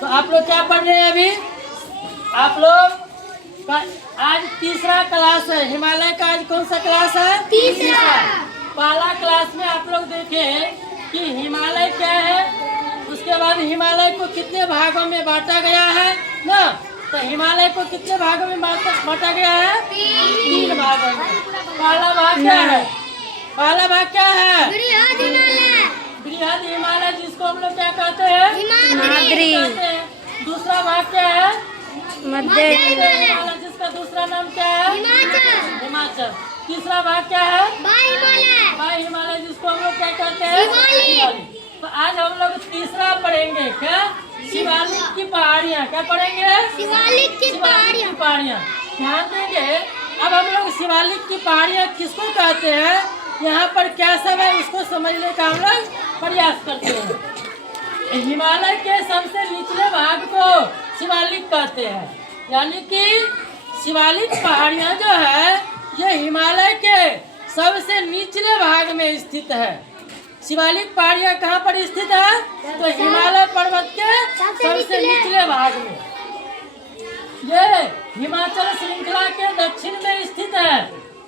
तो आप लोग क्या पढ़ रहे हैं अभी? आप लोग आज तीसरा क्लास है। हिमालय का आज कौन सा क्लास है? तीसरा। पहला क्लास में आप लोग देखें कि हिमालय क्या है, उसके बाद हिमालय को कितने भागों में बांटा गया है ना। तो हिमालय को कितने भागों में बांटा गया है? 3 भागों में। पहला भाग क्या है? पहला भाग क्या है? बृहद हिमालय, जिसको हम लोग क्या कहते हैं? हिमाद्री। दूसरा भाग क्या है? मध्य हिमालय, जिसका दूसरा नाम क्या है? हिमाचल। तीसरा भाग क्या है? बाह्य हिमालय, जिसको हम लोग क्या कहते हैं? शिवालिक। तो आज हम लोग तीसरा पढ़ेंगे क्या? शिवालिक की पहाड़ियाँ। क्या पढ़ेंगे? शिवालिक की पहाड़ियाँ। ध्यान देंगे। अब हम लोग शिवालिक की पहाड़ियाँ किसको कहते हैं, यहाँ पर क्या सब है, इसको समझने का हम लोग प्रयास करते हैं। हिमालय के सबसे निचले भाग को शिवालिक कहते हैं, यानी कि शिवालिक पहाड़ियाँ जो है ये हिमालय के सबसे निचले भाग में स्थित है। शिवालिक पहाड़ियाँ कहाँ पर स्थित है? तो हिमालय पर्वत के सबसे निचले भाग में। ये हिमाचल श्रृंखला के दक्षिण में स्थित है।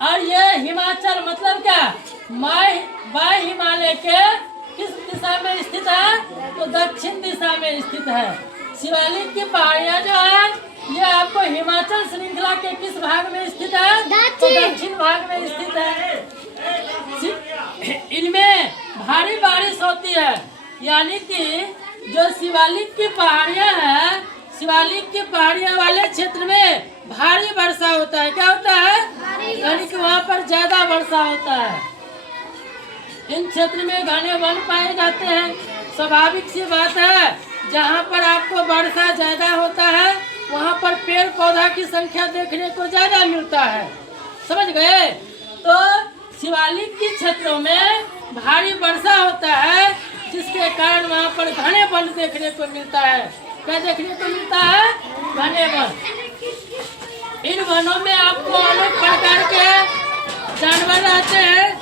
और ये हिमाचल मतलब क्या? बाह्य हिमालय के किस दिशा में स्थित है? तो दक्षिण दिशा में स्थित है। शिवालिक की पहाड़ियाँ जो है ये आपको हिमाचल श्रृंखला के किस भाग में स्थित है? तो दक्षिण भाग में स्थित है। इनमें भारी बारिश होती है, यानी कि जो शिवालिक की पहाड़ियाँ हैं, शिवालिक की पहाड़ियाँ वाले क्षेत्र में भारी वर्षा होता है। क्या होता है? यानी कि वहाँ पर ज्यादा वर्षा होता है। इन क्षेत्र में घने वन पाए जाते हैं। स्वाभाविक सी बात है, जहाँ पर आपको वर्षा ज्यादा होता है वहाँ पर पेड़ पौधा की संख्या देखने को ज्यादा मिलता है। समझ गए? तो शिवालिक के क्षेत्रों में भारी वर्षा होता है, जिसके कारण वहाँ पर घने वन देखने को मिलता है। क्या देखने को मिलता है? घने वन। इन वनों में आपको अनेक प्रकार के जानवर रहते हैं।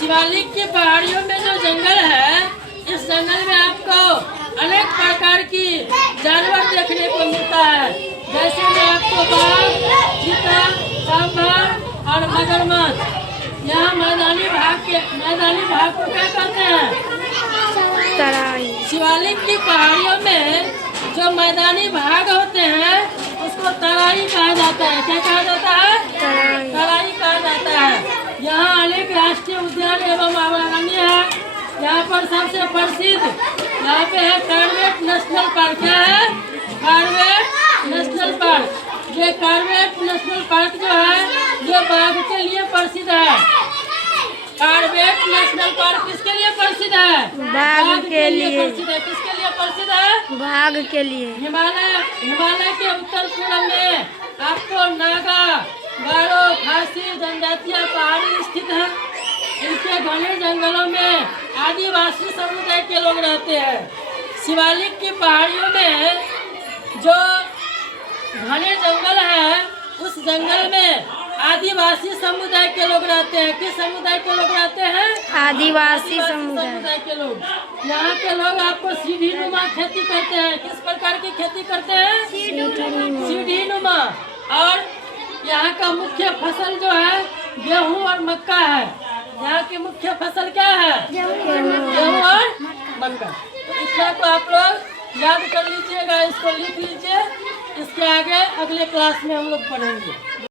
शिवालिक की पहाड़ियों में जो जंगल है, इस जंगल में आपको अनेक प्रकार की जानवर देखने को मिलता है। जैसे में आपको बाघ, चीता, सांभर और मगरमच्छ। यहाँ मैदानी भाग को क्या कहते हैं? तराई। शिवालिक की पहाड़ियों में जो मैदानी भाग होते हैं उसको तराई कहा जाता है। क्या कहा जाता है? तराई कहा जाता है। यहाँ अनेक राष्ट्रीय उद्यान एवं अभयारण्य है। यहाँ पर सबसे प्रसिद्ध यहाँ पे है कॉर्बेट नेशनल पार्क। क्या है? Corbett national park. ये कॉर्बेट नेशनल पार्क जो है ये बाघ के लिए प्रसिद्ध है। कॉर्बेट नेशनल पार्क किसके लिए प्रसिद्ध है? बाघ के लिए प्रसिद्ध है। किसके लिए प्रसिद्ध है? बाघ के लिए। हिमालय के उत्तर पूर्व में आपको नागा, गारो, खासी जनजातियां पहाड़ी स्थित है। इनके घने जंगलों में आदिवासी समुदाय के लोग रहते हैं। शिवालिक की पहाड़ियों में जो घने जंगल है, उस जंगल में आदिवासी समुदाय के लोग रहते हैं। किस समुदाय के लोग रहते हैं? आदिवासी समुदाय के लोग। यहाँ के लोग आपको सीढ़ी नुमा खेती करते हैं। किस प्रकार की खेती करते हैं? सीढ़ी नुमा। और यहाँ का मुख्य फसल जो है गेहूँ और मक्का है। यहाँ की मुख्य फसल क्या है? गेहूँ और मक्का। तो इतना तो आप लोग याद कर लीजिएगा, इसको लिख लीजिए। इसके आगे अगले क्लास में हम लोग पढ़ेंगे।